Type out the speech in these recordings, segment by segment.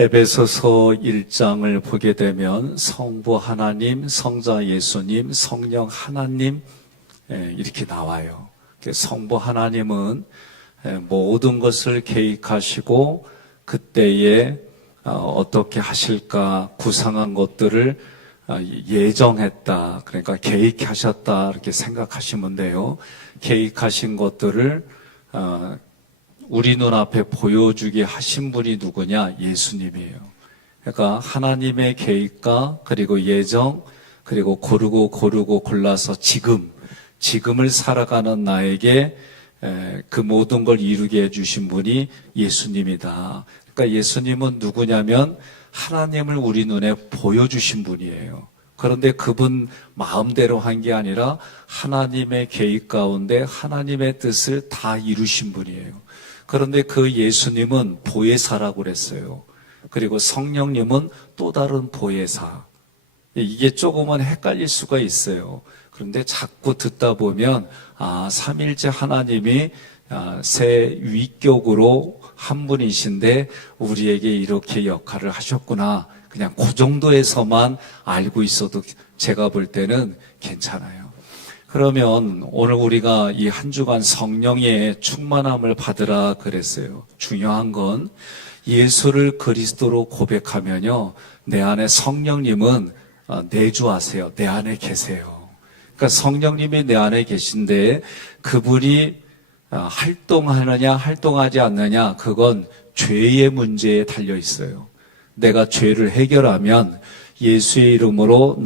에베소서 1장을 보게 되면 성부 하나님, 성자 예수님, 성령 하나님 이렇게 나와요. 성부 하나님은 모든 것을 계획하시고 그때에 어떻게 하실까 구상한 것들을 예정했다. 그러니까 계획하셨다 이렇게 생각하시면 돼요. 계획하신 것들을 우리 눈앞에 보여주게 하신 분이 누구냐? 예수님이에요. 그러니까 하나님의 계획과 그리고 예정 그리고 고르고 골라서 지금을 살아가는 나에게 그 모든 걸 이루게 해주신 분이 예수님이다. 그러니까 예수님은 누구냐면 하나님을 우리 눈에 보여주신 분이에요. 그런데 그분 마음대로 한 게 아니라 하나님의 계획 가운데 하나님의 뜻을 다 이루신 분이에요. 그런데 그 예수님은 보혜사라고 그랬어요. 그리고 성령님은 또 다른 보혜사. 이게 조금은 헷갈릴 수가 있어요. 그런데 자꾸 듣다 보면 삼일째 하나님이 세 위격으로 한 분이신데 우리에게 이렇게 역할을 하셨구나. 그냥 그 정도에서만 알고 있어도 제가 볼 때는 괜찮아요. 그러면 오늘 우리가 이 한 주간 성령의 충만함을 받으라 그랬어요. 중요한 건 예수를 그리스도로 고백하면요. 내 안에 성령님은 내주하세요. 내 안에 계세요. 그러니까 성령님이 내 안에 계신데 그분이 활동하느냐 활동하지 않느냐 그건 죄의 문제에 달려 있어요. 내가 죄를 해결하면 예수의 이름으로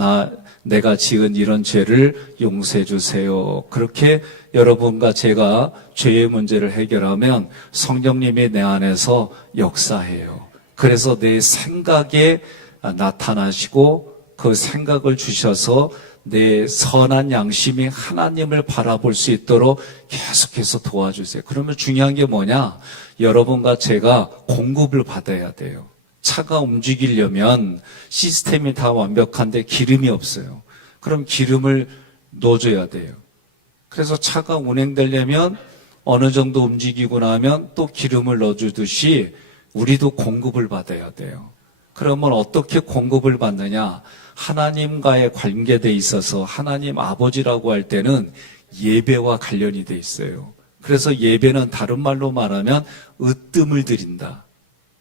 내가 지은 이런 죄를 용서해 주세요. 그렇게 여러분과 제가 죄의 문제를 해결하면 성령님이 내 안에서 역사해요. 그래서 내 생각에 나타나시고 그 생각을 주셔서 내 선한 양심이 하나님을 바라볼 수 있도록 계속해서 도와주세요. 그러면 중요한 게 뭐냐? 여러분과 제가 공급을 받아야 돼요. 차가 움직이려면 시스템이 다 완벽한데 기름이 없어요. 그럼 기름을 넣어줘야 돼요. 그래서 차가 운행되려면 어느 정도 움직이고 나면 또 기름을 넣어주듯이 우리도 공급을 받아야 돼요. 그러면 어떻게 공급을 받느냐? 하나님과의 관계돼 있어서 하나님 아버지라고 할 때는 예배와 관련이 돼 있어요. 그래서 예배는 다른 말로 말하면 으뜸을 드린다.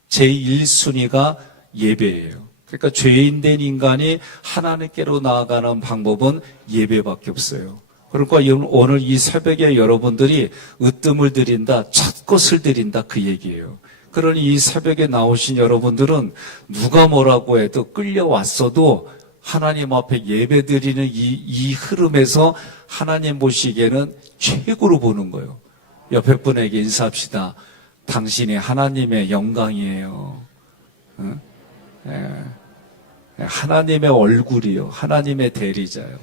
제1순위가 예배예요. 그러니까 죄인 된 인간이 하나님께로 나아가는 방법은 예배밖에 없어요. 그러니까 오늘 이 새벽에 여러분들이 으뜸을 드린다, 첫 것을 드린다 그 얘기예요. 그러니 이 새벽에 나오신 여러분들은 누가 뭐라고 해도 끌려왔어도 하나님 앞에 예배 드리는 이 흐름에서 하나님 보시기에는 최고로 보는 거예요. 옆에 분에게 인사합시다. 당신이 하나님의 영광이에요. 응? 하나님의 얼굴이요. 하나님의 대리자요.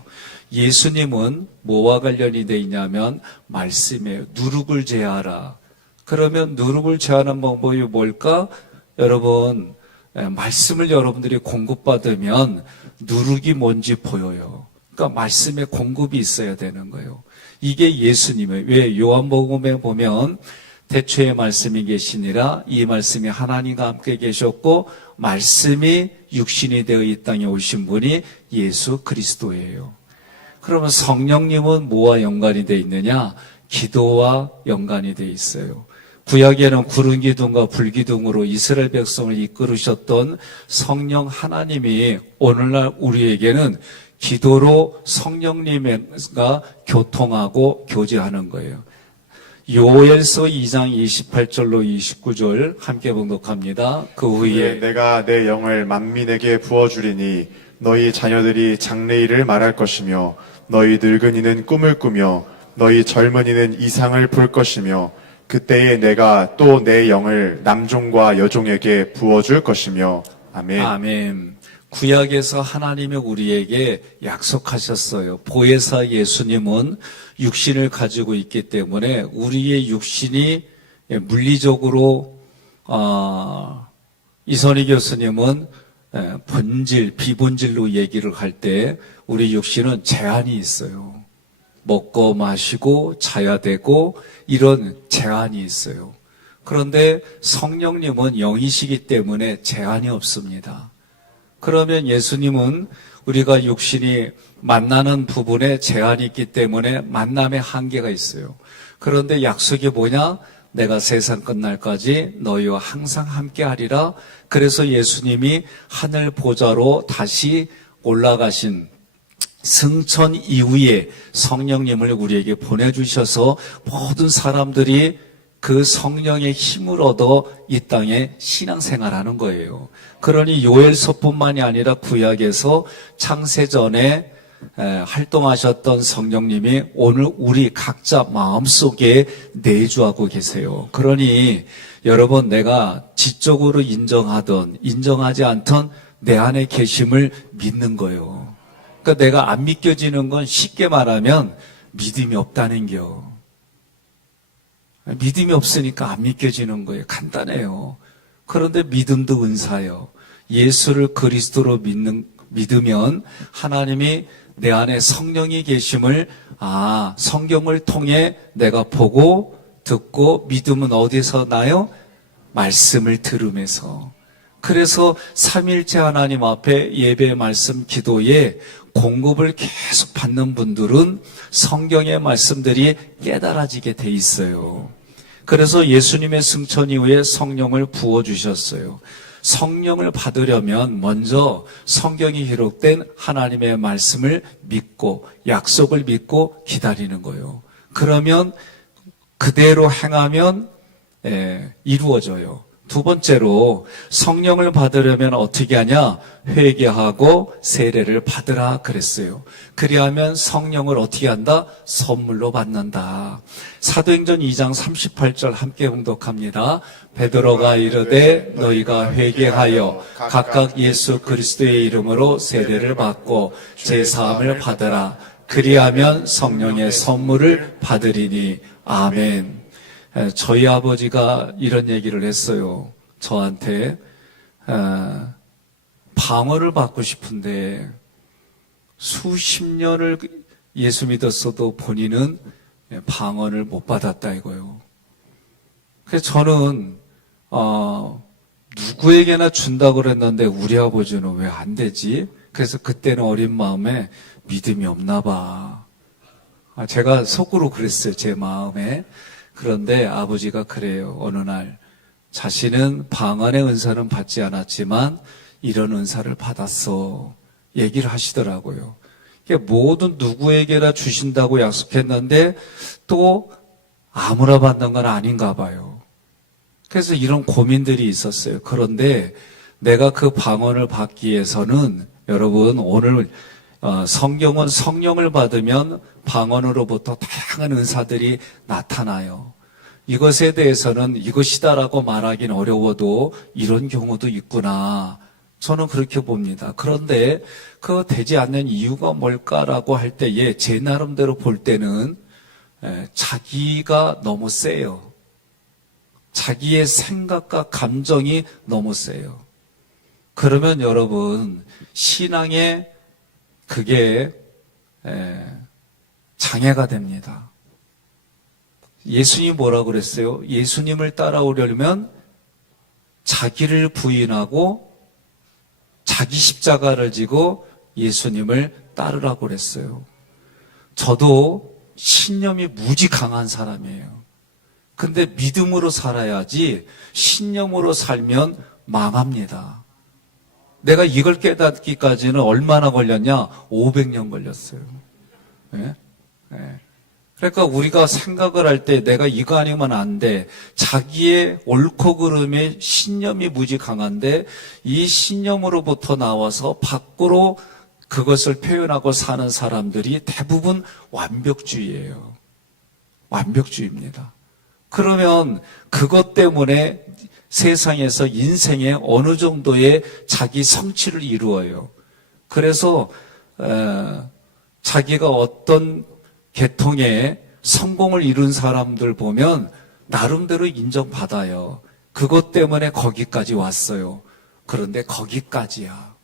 예수님은 뭐와 관련이 돼 있냐면 말씀이에요. 누룩을 제하라. 그러면 누룩을 제하는 방법이 뭘까? 여러분, 말씀을 여러분들이 공급받으면 누룩이 뭔지 보여요. 그러니까 말씀에 공급이 있어야 되는 거예요. 이게 예수님이에요. 왜? 요한복음에 보면 태초에 말씀이 계시니라 이 말씀이 하나님과 함께 계셨고 말씀이 육신이 되어 이 땅에 오신 분이 예수 그리스도예요. 그러면 성령님은 뭐와 연관이 되어 있느냐? 기도와 연관이 되어 있어요. 구약에는 구름 기둥과 불 기둥으로 이스라엘 백성을 이끌으셨던 성령 하나님이 오늘날 우리에게는 기도로 성령님과 교통하고 교제하는 거예요. 요엘서 2장 28절로 29절 함께 봉독합니다. 그 후에 내가 내 영을 만민에게 부어주리니 너희 자녀들이 장래일을 말할 것이며 너희 늙은이는 꿈을 꾸며 너희 젊은이는 이상을 볼 것이며 그때에 내가 또 내 영을 남종과 여종에게 부어줄 것이며 아멘. 아멘. 구약에서 하나님이 우리에게 약속하셨어요. 보혜사 예수님은 육신을 가지고 있기 때문에 우리의 육신이 물리적으로 이선희 교수님은 본질, 비본질로 얘기를 할 때 우리 육신은 제한이 있어요. 먹고 마시고 자야 되고 이런 제한이 있어요. 그런데 성령님은 영이시기 때문에 제한이 없습니다. 그러면 예수님은 우리가 육신이 만나는 부분에 제한이 있기 때문에 만남의 한계가 있어요. 그런데 약속이 뭐냐? 내가 세상 끝날까지 너희와 항상 함께 하리라. 그래서 예수님이 하늘 보좌로 다시 올라가신 승천 이후에 성령님을 우리에게 보내주셔서 모든 사람들이 그 성령의 힘을 얻어 이 땅에 신앙생활하는 거예요. 그러니 요엘서뿐만이 아니라 구약에서 창세전에 활동하셨던 성령님이 오늘 우리 각자 마음속에 내주하고 계세요. 그러니 여러분, 내가 지적으로 인정하든 인정하지 않든 내 안에 계심을 믿는 거예요. 그러니까 내가 안 믿겨지는 건 쉽게 말하면 믿음이 없다는 겨. 믿음이 없으니까 안 믿겨지는 거예요. 간단해요. 그런데 믿음도 은사예요. 예수를 그리스도로 믿으면 하나님이 내 안에 성령이 계심을 성경을 통해 내가 보고 듣고, 믿음은 어디서 나요? 말씀을 들으면서. 그래서 삼일째 하나님 앞에 예배, 말씀, 기도에 공급을 계속 받는 분들은 성경의 말씀들이 깨달아지게 돼 있어요. 그래서 예수님의 승천 이후에 성령을 부어주셨어요. 성령을 받으려면 먼저 성경이 기록된 하나님의 말씀을 믿고 약속을 믿고 기다리는 거예요. 그러면 그대로 행하면 이루어져요. 두 번째로 성령을 받으려면 어떻게 하냐? 회개하고 세례를 받으라 그랬어요. 그리하면 성령을 어떻게 한다? 선물로 받는다. 사도행전 2장 38절 함께 봉독합니다. 베드로가 이르되 너희가 회개하여 각각 예수 그리스도의 이름으로 세례를 받고 제사함을 받으라. 그리하면 성령의 선물을 받으리니. 아멘. 저희 아버지가 이런 얘기를 했어요. 저한테 방언을 받고 싶은데 수십 년을 예수 믿었어도 본인은 방언을 못 받았다 이거예요. 그래서 저는 누구에게나 준다고 그랬는데 우리 아버지는 왜 안 되지? 그래서 그때는 어린 마음에 믿음이 없나 봐. 제가 속으로 그랬어요. 제 마음에. 그런데 아버지가 그래요. 어느 날 자신은 방언의 은사는 받지 않았지만 이런 은사를 받았어. 얘기를 하시더라고요. 모든 누구에게나 주신다고 약속했는데 또 아무나 받는 건 아닌가 봐요. 그래서 이런 고민들이 있었어요. 그런데 내가 그 방언을 받기 위해서는 여러분, 오늘 성경은 성령을 받으면 방언으로부터 다양한 은사들이 나타나요. 이것에 대해서는 이것이다라고 말하기는 어려워도 이런 경우도 있구나. 저는 그렇게 봅니다. 그런데 그 되지 않는 이유가 뭘까라고 할 때에 제 나름대로 볼 때는 자기가 너무 세요. 자기의 생각과 감정이 너무 세요. 그러면 여러분, 신앙에 그게 장애가 됩니다. 예수님이 뭐라고 그랬어요? 예수님을 따라오려면 자기를 부인하고 자기 십자가를 지고 예수님을 따르라고 그랬어요. 저도 신념이 무지 강한 사람이에요. 근데 믿음으로 살아야지 신념으로 살면 망합니다. 내가 이걸 깨닫기까지는 얼마나 걸렸냐? 500년 걸렸어요. 네? 네. 그러니까 우리가 생각을 할 때 내가 이거 아니면 안 돼. 자기의 옳고 그름의 신념이 무지 강한데 이 신념으로부터 나와서 밖으로 그것을 표현하고 사는 사람들이 대부분 완벽주의예요. 완벽주의입니다. 그러면 그것 때문에 세상에서 인생에 어느 정도의 자기 성취를 이루어요. 그래서 자기가 어떤 계통의 성공을 이룬 사람들 보면 나름대로 인정받아요. 그것 때문에 거기까지 왔어요. 그런데 거기까지야.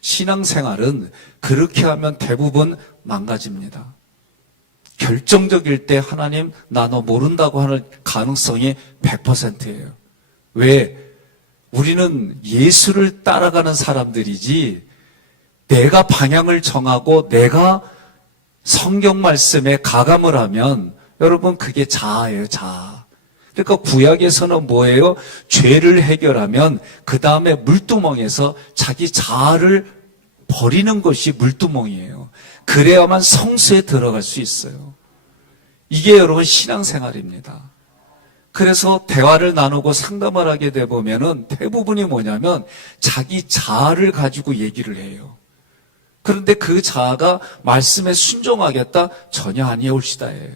신앙생활은 그렇게 하면 대부분 망가집니다. 결정적일 때 하나님 나 너 모른다고 하는 가능성이 100%예요. 왜? 우리는 예수를 따라가는 사람들이지 내가 방향을 정하고 내가 성경 말씀에 가감을 하면 여러분 그게 자아예요, 자아. 그러니까 구약에서는 뭐예요? 죄를 해결하면 그 다음에 물두멍에서 자기 자아를 버리는 것이 물두멍이에요. 그래야만 성수에 들어갈 수 있어요. 이게 여러분 신앙생활입니다. 그래서 대화를 나누고 상담을 하게 되보면은 대부분이 뭐냐면 자기 자아를 가지고 얘기를 해요. 그런데 그 자아가 말씀에 순종하겠다? 전혀 아니올시다예요.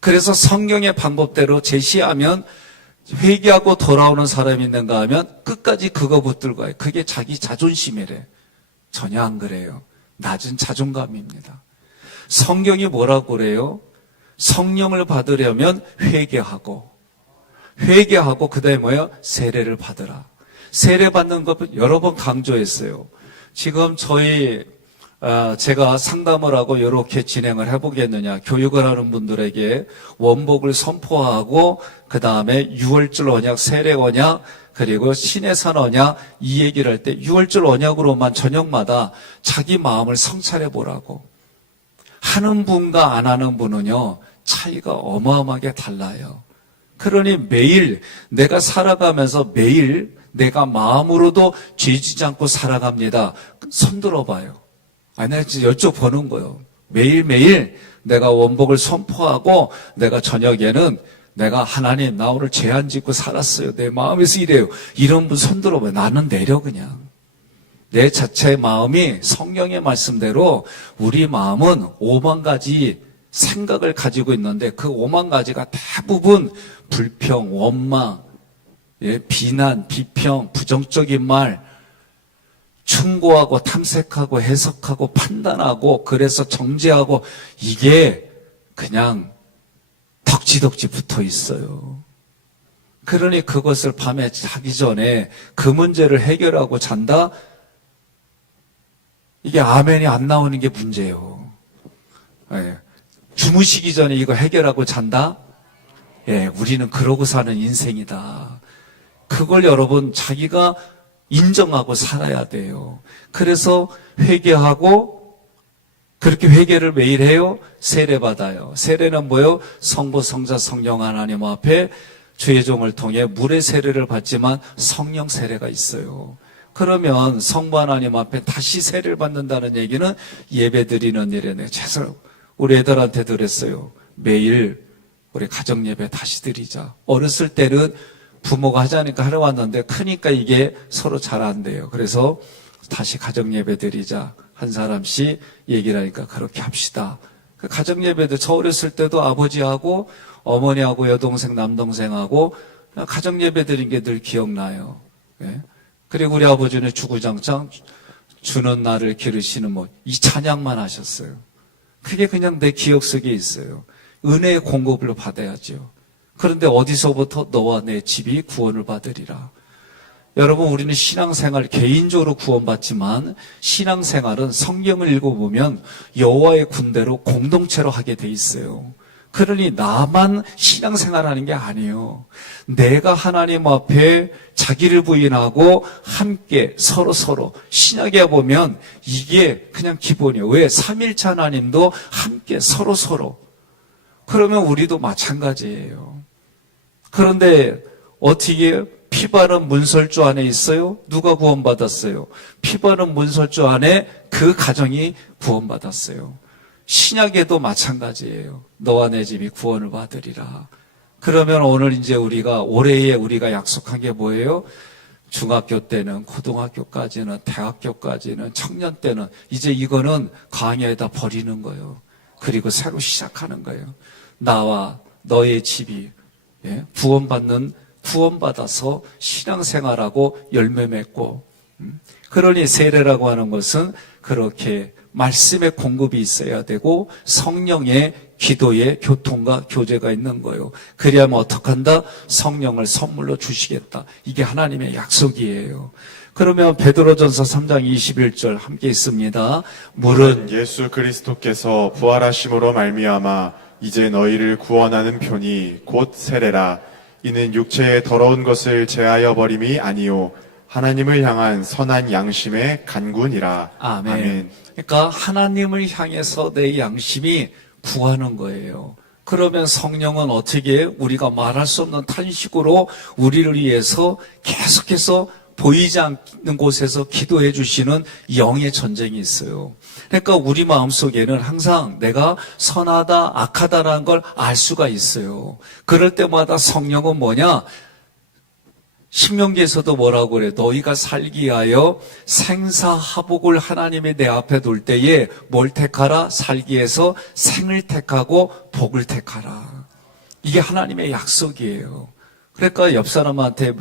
그래서 성경의 방법대로 제시하면 회개하고 돌아오는 사람이 있는가 하면 끝까지 그거 붙들고 가요. 그게 자기 자존심이래. 전혀 안 그래요. 낮은 자존감입니다. 성경이 뭐라고 그래요? 성령을 받으려면 회개하고 그다음에 뭐예요? 세례를 받으라. 세례 받는 것 여러 번 강조했어요. 지금 제가 상담을 하고 이렇게 진행을 해보겠느냐. 교육을 하는 분들에게 원복을 선포하고 그 다음에 6월절 언약, 세례 언약, 그리고 신해산 언약 이 얘기를 할 때 6월절 언약으로만 저녁마다 자기 마음을 성찰해 보라고. 하는 분과 안 하는 분은요, 차이가 어마어마하게 달라요. 그러니 매일 내가 살아가면서 매일 내가 마음으로도 죄지지 않고 살아갑니다. 손 들어봐요. 내가 진짜 여쭤보는 거예요. 매일매일 내가 원복을 선포하고 내가 저녁에는 내가 하나님 나 오늘 죄 안 짓고 살았어요. 내 마음에서 이래요. 이런 분 손 들어봐요. 나는 내려 그냥. 내 자체의 마음이 성경의 말씀대로 우리 마음은 5만 가지 생각을 가지고 있는데 그 5만 가지가 대부분 불평, 원망, 비난, 비평, 부정적인 말, 충고하고 탐색하고 해석하고 판단하고 그래서 정죄하고 이게 그냥 덕지덕지 붙어 있어요. 그러니 그것을 밤에 자기 전에 그 문제를 해결하고 잔다? 이게 아멘이 안 나오는 게 문제예요. 주무시기 전에 이거 해결하고 잔다? 우리는 그러고 사는 인생이다. 그걸 여러분 자기가 인정하고 살아야 돼요. 그래서 회개하고 그렇게 회개를 매일 해요. 세례 받아요. 세례는 뭐예요? 성부, 성자, 성령 하나님 앞에 주의 종을 통해 물의 세례를 받지만 성령 세례가 있어요. 그러면 성부 하나님 앞에 다시 세례를 받는다는 얘기는 예배 드리는 일에 내가 최소 우리 애들한테 그랬어요. 매일 우리 가정 예배 다시 드리자. 어렸을 때는 부모가 하자니까 하러 왔는데 크니까 이게 서로 잘 안 돼요. 그래서 다시 가정 예배 드리자. 한 사람씩 얘기를 하니까 그렇게 합시다. 그 가정 예배도 저 어렸을 때도 아버지하고 어머니하고 여동생 남동생하고 가정 예배 드린 게 늘 기억나요. 그리고 우리 아버지는 주구장창 주는 나를 기르시는 이 찬양만 하셨어요. 그게 그냥 내 기억 속에 있어요. 은혜의 공급을 받아야죠. 그런데 어디서부터 너와 내 집이 구원을 받으리라. 여러분 우리는 신앙생활 개인적으로 구원받지만 신앙생활은 성경을 읽어보면 여호와의 군대로 공동체로 하게 돼 있어요. 그러니 나만 신앙생활하는 게 아니에요. 내가 하나님 앞에 자기를 부인하고 함께 서로 신약에 보면 이게 그냥 기본이에요. 왜? 삼일체 하나님도 함께 서로 그러면 우리도 마찬가지예요. 그런데 어떻게 피 바른 문설주 안에 있어요? 누가 구원받았어요? 피 바른 문설주 안에 그 가정이 구원받았어요. 신약에도 마찬가지예요. 너와 내 집이 구원을 받으리라. 그러면 오늘 이제 올해에 우리가 약속한 게 뭐예요? 중학교 때는, 고등학교까지는, 대학교까지는, 청년 때는 이제 이거는 광야에다 버리는 거예요. 그리고 새로 시작하는 거예요. 나와 너의 집이 구원받아서 신앙생활하고 열매 맺고 그러니 세례라고 하는 것은 그렇게 말씀의 공급이 있어야 되고 성령의 기도의 교통과 교제가 있는 거예요. 그래야만 어떡한다? 성령을 선물로 주시겠다. 이게 하나님의 약속이에요. 그러면 베드로전서 3장 21절 함께 있습니다. 물은 예수 그리스도께서 부활하심으로 말미암아 이제 너희를 구원하는 편이 곧 세례라. 이는 육체의 더러운 것을 제하여 버림이 아니요 하나님을 향한 선한 양심의 간군이라. 아멘. 그러니까 하나님을 향해서 내 양심이 구하는 거예요. 그러면 성령은 어떻게 우리가 말할 수 없는 탄식으로 우리를 위해서 계속해서 보이지 않는 곳에서 기도해 주시는 영의 전쟁이 있어요. 그러니까 우리 마음속에는 항상 내가 선하다 악하다라는 걸 알 수가 있어요. 그럴 때마다 성령은 뭐냐? 신명기에서도 뭐라고 그래? 너희가 살기 위하여 생사하복을 하나님이 내 앞에 둘 때에 뭘 택하라? 살기 위해서 생을 택하고 복을 택하라. 이게 하나님의 약속이에요. 그러니까 옆 사람한테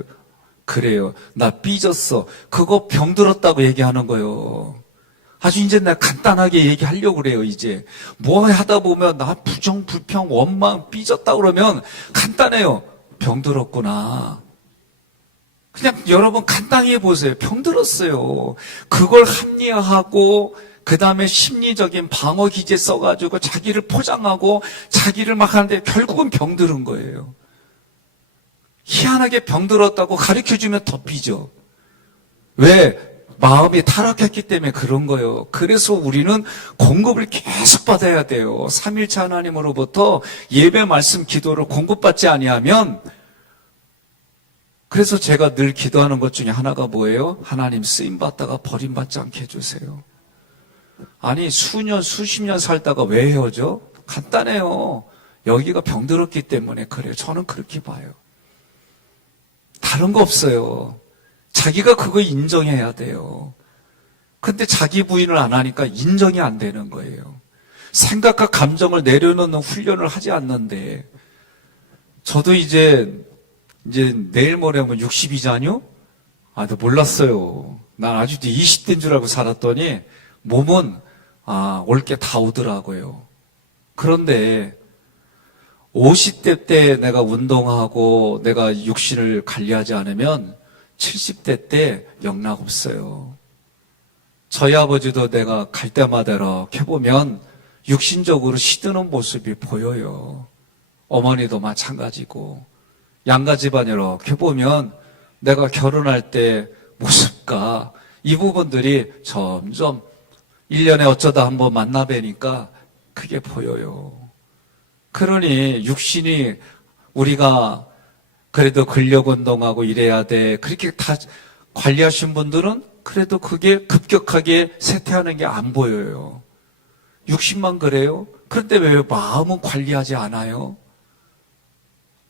그래요. 나 삐졌어. 그거 병들었다고 얘기하는 거예요. 아주 이제 내가 간단하게 얘기하려고 그래요, 이제. 뭐 하다 보면 나 부정, 불평, 원망, 삐졌다 그러면 간단해요. 병들었구나. 그냥 여러분 간단히 해보세요. 병들었어요. 그걸 합리화하고 그 다음에 심리적인 방어 기제 써가지고 자기를 포장하고 자기를 막 하는데 결국은 병들은 거예요. 희한하게 병들었다고 가르쳐주면 더 삐져. 왜? 마음이 타락했기 때문에 그런 거예요. 그래서 우리는 공급을 계속 받아야 돼요. 삼일체 하나님으로부터 예배 말씀 기도를 공급받지 아니하면 그래서 제가 늘 기도하는 것 중에 하나가 뭐예요? 하나님 쓰임받다가 버림받지 않게 해주세요. 아니 수년 수십 년 살다가 왜 헤어져? 간단해요. 여기가 병들었기 때문에 그래요. 저는 그렇게 봐요. 다른 거 없어요. 자기가 그거 인정해야 돼요. 근데 자기 부인을 안 하니까 인정이 안 되는 거예요. 생각과 감정을 내려놓는 훈련을 하지 않는데 저도 이제 내일 모레면 62자녀? 나 몰랐어요. 난 아직도 20대인 줄 알고 살았더니 몸은 올 게 다 오더라고요. 그런데 50대 때 내가 운동하고 내가 육신을 관리하지 않으면 70대 때 영락 없어요. 저희 아버지도 내가 갈 때마다 이렇게 보면 육신적으로 시드는 모습이 보여요. 어머니도 마찬가지고 양가 집안 이렇게 보면 내가 결혼할 때 모습과 이 부분들이 점점 1년에 어쩌다 한번 만나 뵈니까 그게 보여요. 그러니 육신이 우리가 그래도 근력 운동하고 이래야 돼. 그렇게 다 관리하신 분들은 그래도 그게 급격하게 쇠퇴하는 게 안 보여요. 육신만 그래요? 그런데 왜 마음은 관리하지 않아요?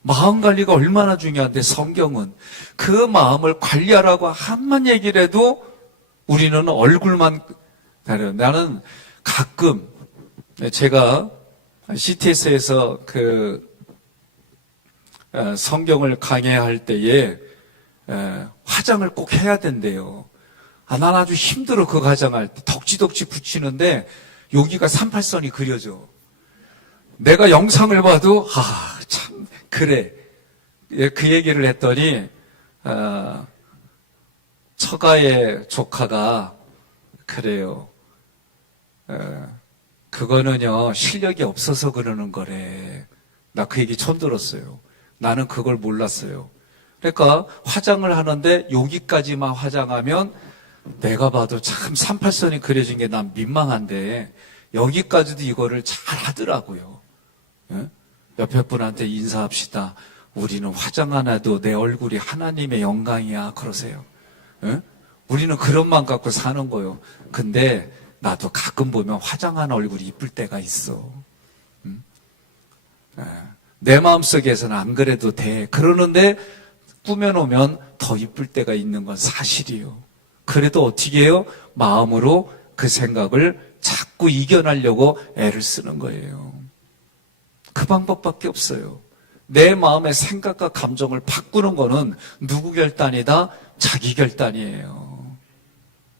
마음 관리가 얼마나 중요한데 성경은 그 마음을 관리하라고 한만 얘기를 해도 우리는 얼굴만 다려요. 나는 가끔 제가 CTS에서 성경을 강해할 때에 화장을 꼭 해야 된대요. 난 아주 힘들어 그 화장할 때 덕지덕지 붙이는데 여기가 38선이 그려져. 내가 영상을 봐도 참 그래. 그 얘기를 했더니 처가의 조카가 그래요. 그거는요 실력이 없어서 그러는 거래. 나 그 얘기 처음 들었어요. 나는 그걸 몰랐어요. 그러니까 화장을 하는데 여기까지만 화장하면 내가 봐도 참 38선이 그려진 게 난 민망한데 여기까지도 이거를 잘 하더라고요. 예? 옆에 분한테 인사합시다. 우리는 화장 안 해도 내 얼굴이 하나님의 영광이야 그러세요. 예? 우리는 그런 마음 갖고 사는 거예요. 근데 나도 가끔 보면 화장한 얼굴이 이쁠 때가 있어. 내 마음속에서는 안 그래도 돼. 그러는데 꾸며놓으면 더 이쁠 때가 있는 건 사실이에요. 그래도 어떻게 해요? 마음으로 그 생각을 자꾸 이겨내려고 애를 쓰는 거예요. 그 방법밖에 없어요. 내 마음의 생각과 감정을 바꾸는 거는 누구 결단이다? 자기 결단이에요.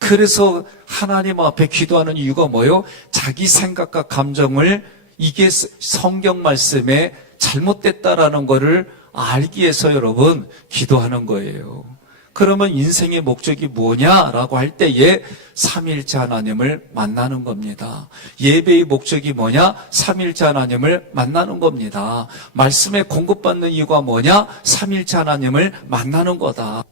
그래서 하나님 앞에 기도하는 이유가 뭐예요? 자기 생각과 감정을 이게 성경 말씀에 잘못됐다라는 것을 알기 위해서 여러분 기도하는 거예요. 그러면 인생의 목적이 뭐냐라고 할 때에 삼위일체 하나님을 만나는 겁니다. 예배의 목적이 뭐냐? 삼위일체 하나님을 만나는 겁니다. 말씀에 공급받는 이유가 뭐냐? 삼위일체 하나님을 만나는 거다.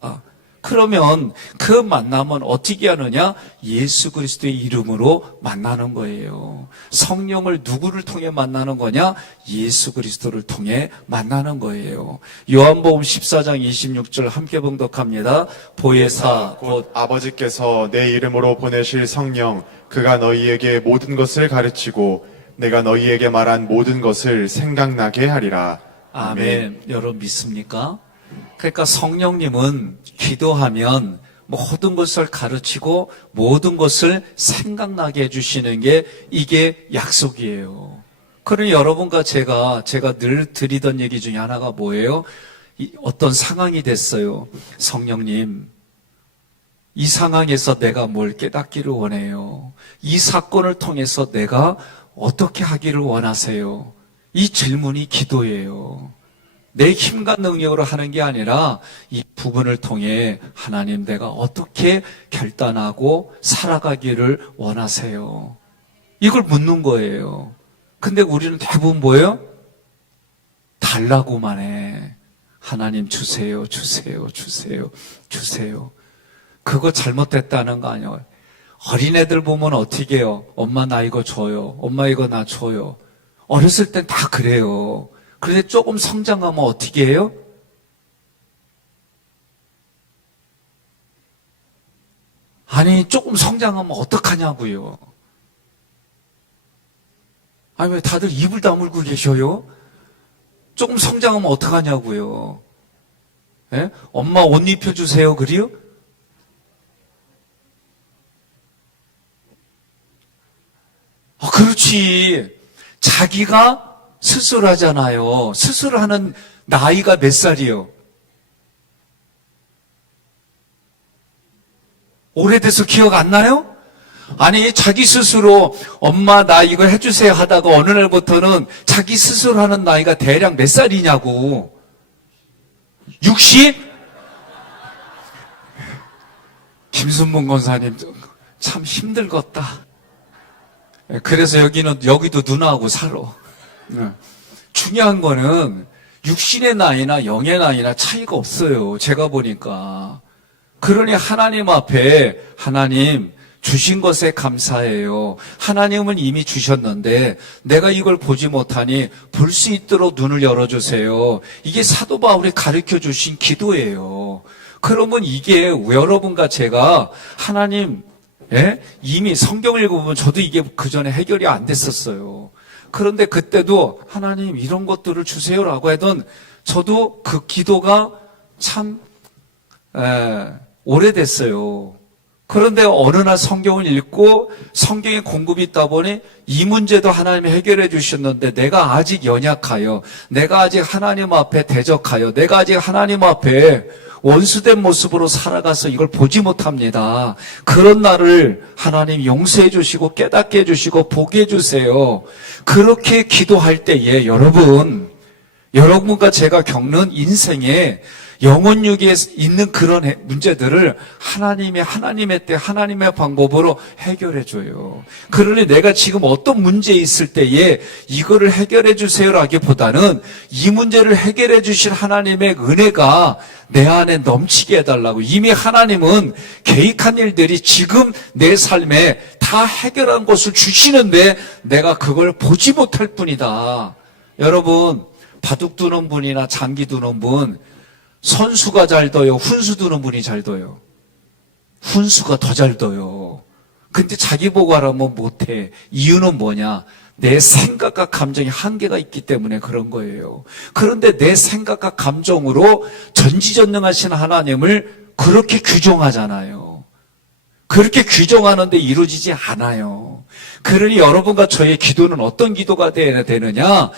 그러면 그 만남은 어떻게 하느냐? 예수 그리스도의 이름으로 만나는 거예요. 성령을 누구를 통해 만나는 거냐? 예수 그리스도를 통해 만나는 거예요. 요한복음 14장 26절 함께 봉독합니다. 보혜사 곧 아버지께서 내 이름으로 보내실 성령 그가 너희에게 모든 것을 가르치고 내가 너희에게 말한 모든 것을 생각나게 하리라. 아멘. 여러분 믿습니까? 그러니까 성령님은 기도하면 모든 것을 가르치고 모든 것을 생각나게 해주시는 게 이게 약속이에요. 그러니 여러분과 제가 늘 드리던 얘기 중에 하나가 뭐예요? 어떤 상황이 됐어요. 성령님, 이 상황에서 내가 뭘 깨닫기를 원해요. 이 사건을 통해서 내가 어떻게 하기를 원하세요? 이 질문이 기도예요. 내 힘과 능력으로 하는 게 아니라 이 부분을 통해 하나님 내가 어떻게 결단하고 살아가기를 원하세요. 이걸 묻는 거예요. 근데 우리는 대부분 뭐예요? 달라고만 해. 하나님 주세요, 주세요, 주세요, 주세요. 그거 잘못됐다는 거 아니에요. 어린애들 보면 어떻게 해요? 엄마 나 이거 줘요. 엄마 이거 나 줘요. 어렸을 땐 다 그래요. 그런데 조금 성장하면 어떻게 해요? 아니, 조금 성장하면 어떡하냐고요. 아니, 왜 다들 입을 다물고 계셔요? 조금 성장하면 어떡하냐고요. 예? 엄마 옷 입혀주세요, 그래요? 그렇지. 자기가 스스로 하잖아요. 스스로 하는 나이가 몇 살이요? 오래돼서 기억 안 나요? 아니, 자기 스스로 엄마 나 이거 해주세요 하다가 어느 날부터는 자기 스스로 하는 나이가 대략 몇 살이냐고. 60? 김순봉 권사님 참 힘들겠다. 그래서 여기도 누나하고 살아. 중요한 거는 육신의 나이나 영의 나이나 차이가 없어요. 제가 보니까. 그러니 하나님 앞에 하나님 주신 것에 감사해요. 하나님은 이미 주셨는데 내가 이걸 보지 못하니 볼 수 있도록 눈을 열어주세요. 이게 사도 바울이 가르쳐 주신 기도예요. 그러면 이게 여러분과 제가 하나님 이미 성경을 읽어보면 저도 이게 그 전에 해결이 안 됐었어요. 그런데 그때도 하나님 이런 것들을 주세요라고 하던 저도 그 기도가 참 오래됐어요. 그런데 어느 날 성경을 읽고 성경에 공급이 있다 보니 이 문제도 하나님이 해결해 주셨는데 내가 아직 연약하여, 내가 아직 하나님 앞에 대적하여, 내가 아직 하나님 앞에 원수된 모습으로 살아가서 이걸 보지 못합니다. 그런 나를 하나님 용서해 주시고 깨닫게 해 주시고 보게 해 주세요. 그렇게 기도할 때에 여러분과 제가 겪는 인생에 영혼육에 있는 그런 문제들을 하나님의 때 하나님의 방법으로 해결해 줘요. 그러니 내가 지금 어떤 문제에 있을 때에 이거를 해결해 주세요라기보다는 이 문제를 해결해 주실 하나님의 은혜가 내 안에 넘치게 해달라고. 이미 하나님은 계획한 일들이 지금 내 삶에 다 해결한 것을 주시는데 내가 그걸 보지 못할 뿐이다. 여러분, 바둑 두는 분이나 장기 두는 분, 선수가 잘 둬요? 훈수 두는 분이 잘 둬요? 훈수가 더 잘 둬요. 근데 자기 보고 하라면 못해. 이유는 뭐냐? 내 생각과 감정이 한계가 있기 때문에 그런 거예요. 그런데 내 생각과 감정으로 전지전능하신 하나님을 그렇게 규정하잖아요. 그렇게 규정하는데 이루어지지 않아요. 그러니 여러분과 저의 기도는 어떤 기도가 되느냐?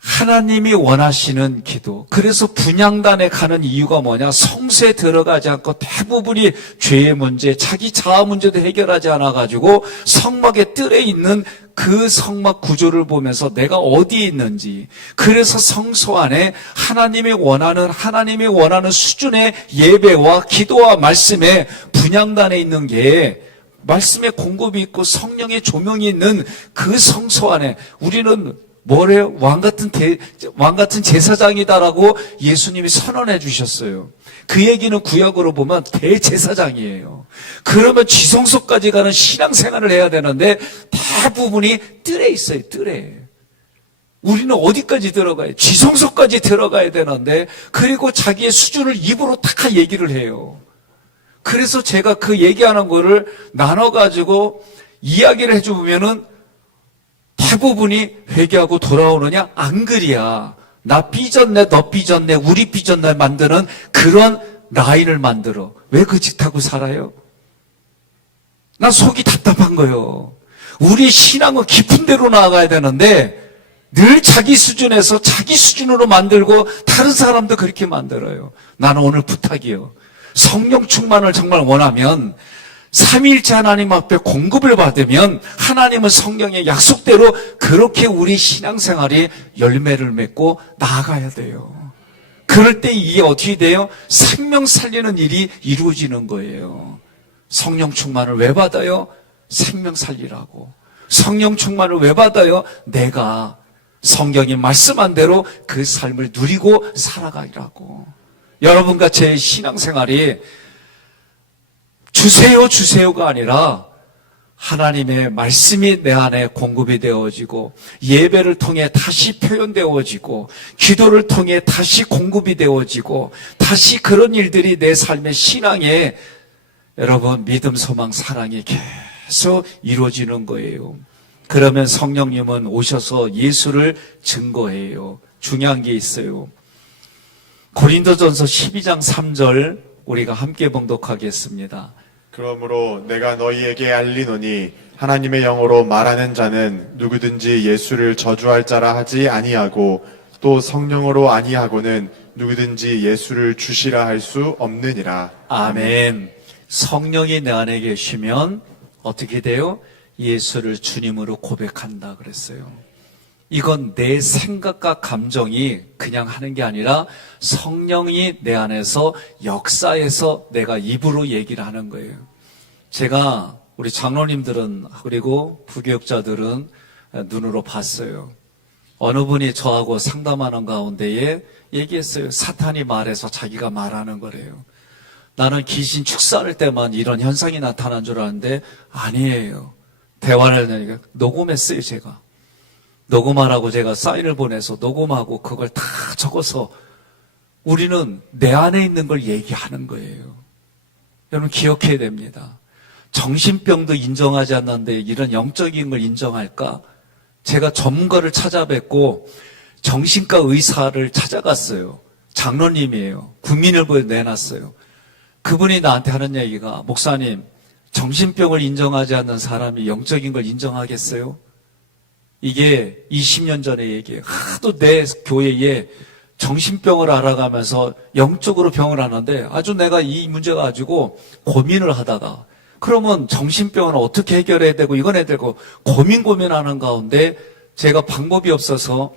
하나님이 원하시는 기도. 그래서 분향단에 가는 이유가 뭐냐? 성소에 들어가지 않고 대부분이 죄의 문제, 자기 자아 문제도 해결하지 않아가지고 성막의 뜰에 있는 그 성막 구조를 보면서 내가 어디에 있는지. 그래서 성소 안에 하나님이 원하는 수준의 예배와 기도와 말씀에 분향단에 있는 게 말씀의 공급이 있고 성령의 조명이 있는 그 성소 안에 우리는 뭐래요? 왕 같은 제사장이다라고 예수님이 선언해 주셨어요. 그 얘기는 구약으로 보면 대제사장이에요. 그러면 지성소까지 가는 신앙생활을 해야 되는데 대부분이 뜰에 있어요. 뜰에. 우리는 어디까지 들어가요? 지성소까지 들어가야 되는데 그리고 자기의 수준을 입으로 다 얘기를 해요. 그래서 제가 그 얘기하는 거를 나눠가지고 이야기를 해주면은 대부분이 회개하고 돌아오느냐? 안 그리야. 나 삐졌네, 너 삐졌네, 우리 삐졌네 만드는 그런 라인을 만들어. 왜 그 짓 하고 살아요? 난 속이 답답한 거예요. 우리 신앙은 깊은 데로 나아가야 되는데 늘 자기 수준에서 자기 수준으로 만들고 다른 사람도 그렇게 만들어요. 나는 오늘 부탁이에요. 성령 충만을 정말 원하면 삼위일체 하나님 앞에 공급을 받으면 하나님은 성령의 약속대로 그렇게 우리 신앙생활이 열매를 맺고 나아가야 돼요. 그럴 때 이게 어떻게 돼요? 생명 살리는 일이 이루어지는 거예요. 성령 충만을 왜 받아요? 생명 살리라고. 성령 충만을 왜 받아요? 내가 성경이 말씀한 대로 그 삶을 누리고 살아가라고. 여러분과 제 신앙생활이 주세요가 아니라 하나님의 말씀이 내 안에 공급이 되어지고 예배를 통해 다시 표현되어지고 기도를 통해 다시 공급이 되어지고 다시 그런 일들이 내 삶의 신앙에 여러분 믿음, 소망, 사랑이 계속 이루어지는 거예요. 그러면 성령님은 오셔서 예수를 증거해요. 중요한 게 있어요. 고린도전서 12장 3절 우리가 함께 봉독하겠습니다. 그러므로 내가 너희에게 알리노니 하나님의 영으로 말하는 자는 누구든지 예수를 저주할 자라 하지 아니하고 또 성령으로 아니하고는 누구든지 예수를 주시라 할 수 없느니라. 아멘. 성령이 내 안에 계시면 어떻게 돼요? 예수를 주님으로 고백한다 그랬어요. 이건 내 생각과 감정이 그냥 하는 게 아니라 성령이 내 안에서 역사해서 내가 입으로 얘기를 하는 거예요. 제가 우리 장로님들은 그리고 부교육자들은 눈으로 봤어요. 어느 분이 저하고 상담하는 가운데에 얘기했어요. 사탄이 말해서 자기가 말하는 거래요. 나는 귀신 축사할 때만 이런 현상이 나타난 줄 알았는데 아니에요. 대화를 하니까 녹음했어요. 제가. 녹음하라고 제가 사인을 보내서 녹음하고 그걸 다 적어서 우리는 내 안에 있는 걸 얘기하는 거예요. 여러분 기억해야 됩니다. 정신병도 인정하지 않는데 이런 영적인 걸 인정할까? 제가 전문가를 찾아뵙고 정신과 의사를 찾아갔어요. 장로님이에요. 국민일보에 내놨어요. 그분이 나한테 하는 얘기가 목사님 정신병을 인정하지 않는 사람이 영적인 걸 인정하겠어요? 이게 20년 전의 얘기예요. 하도 내 교회에 정신병을 알아가면서 영적으로 병을 하는데 아주 내가 이 문제 가지고 고민을 하다가 그러면 정신병은 어떻게 해결해야 되고 이건 해야 되고 고민하는 가운데 제가 방법이 없어서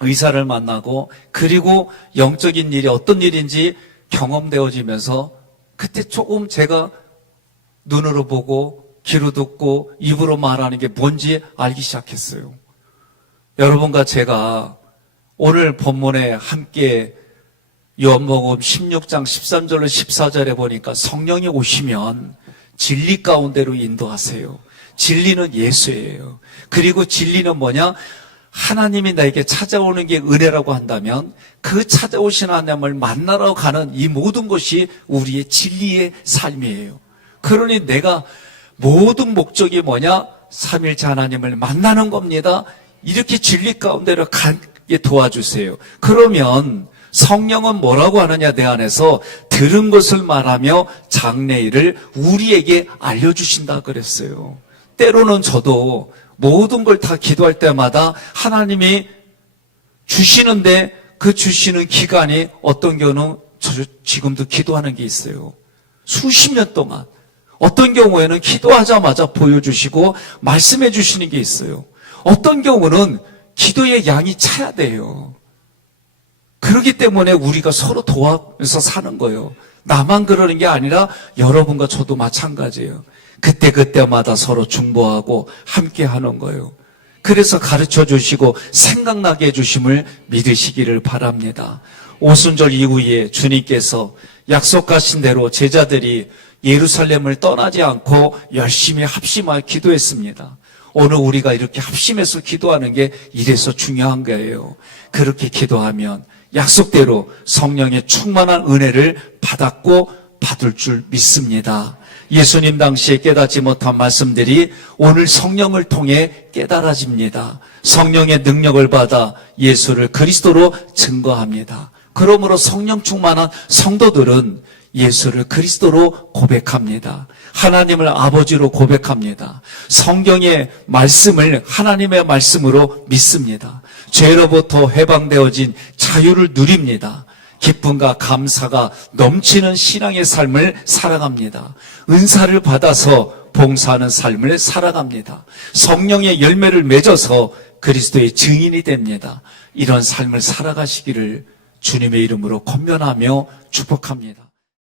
의사를 만나고 그리고 영적인 일이 어떤 일인지 경험되어지면서 그때 조금 제가 눈으로 보고 귀로 듣고 입으로 말하는 게 뭔지 알기 시작했어요. 여러분과 제가 오늘 본문에 함께 요한복음 16장 13절로 14절에 보니까 성령이 오시면 진리 가운데로 인도하세요. 진리는 예수예요. 그리고 진리는 뭐냐? 하나님이 나에게 찾아오는 게 은혜라고 한다면 그 찾아오신 하나님을 만나러 가는 이 모든 것이 우리의 진리의 삶이에요. 그러니 내가 모든 목적이 뭐냐? 삼일째 하나님을 만나는 겁니다. 이렇게 진리 가운데로 가게 도와주세요. 그러면 성령은 뭐라고 하느냐? 내 안에서 들은 것을 말하며 장래일을 우리에게 알려주신다 그랬어요. 때로는 저도 모든 걸 다 기도할 때마다 하나님이 주시는데 그 주시는 기간이 어떤 경우는 지금도 기도하는 게 있어요. 수십 년 동안. 어떤 경우에는 기도하자마자 보여주시고 말씀해 주시는 게 있어요. 어떤 경우는 기도의 양이 차야 돼요. 그렇기 때문에 우리가 서로 도와서 사는 거예요. 나만 그러는 게 아니라 여러분과 저도 마찬가지예요. 그때마다 서로 중보하고 함께 하는 거예요. 그래서 가르쳐 주시고 생각나게 해주심을 믿으시기를 바랍니다. 오순절 이후에 주님께서 약속하신 대로 제자들이 예루살렘을 떠나지 않고 열심히 합심하여 기도했습니다. 오늘 우리가 이렇게 합심해서 기도하는 게 이래서 중요한 거예요. 그렇게 기도하면 약속대로 성령의 충만한 은혜를 받았고 받을 줄 믿습니다. 예수님 당시에 깨닫지 못한 말씀들이 오늘 성령을 통해 깨달아집니다. 성령의 능력을 받아 예수를 그리스도로 증거합니다. 그러므로 성령 충만한 성도들은 예수를 그리스도로 고백합니다. 하나님을 아버지로 고백합니다. 성경의 말씀을 하나님의 말씀으로 믿습니다. 죄로부터 해방되어진 자유를 누립니다. 기쁨과 감사가 넘치는 신앙의 삶을 살아갑니다. 은사를 받아서 봉사하는 삶을 살아갑니다. 성령의 열매를 맺어서 그리스도의 증인이 됩니다. 이런 삶을 살아가시기를 주님의 이름으로 권면하며 축복합니다.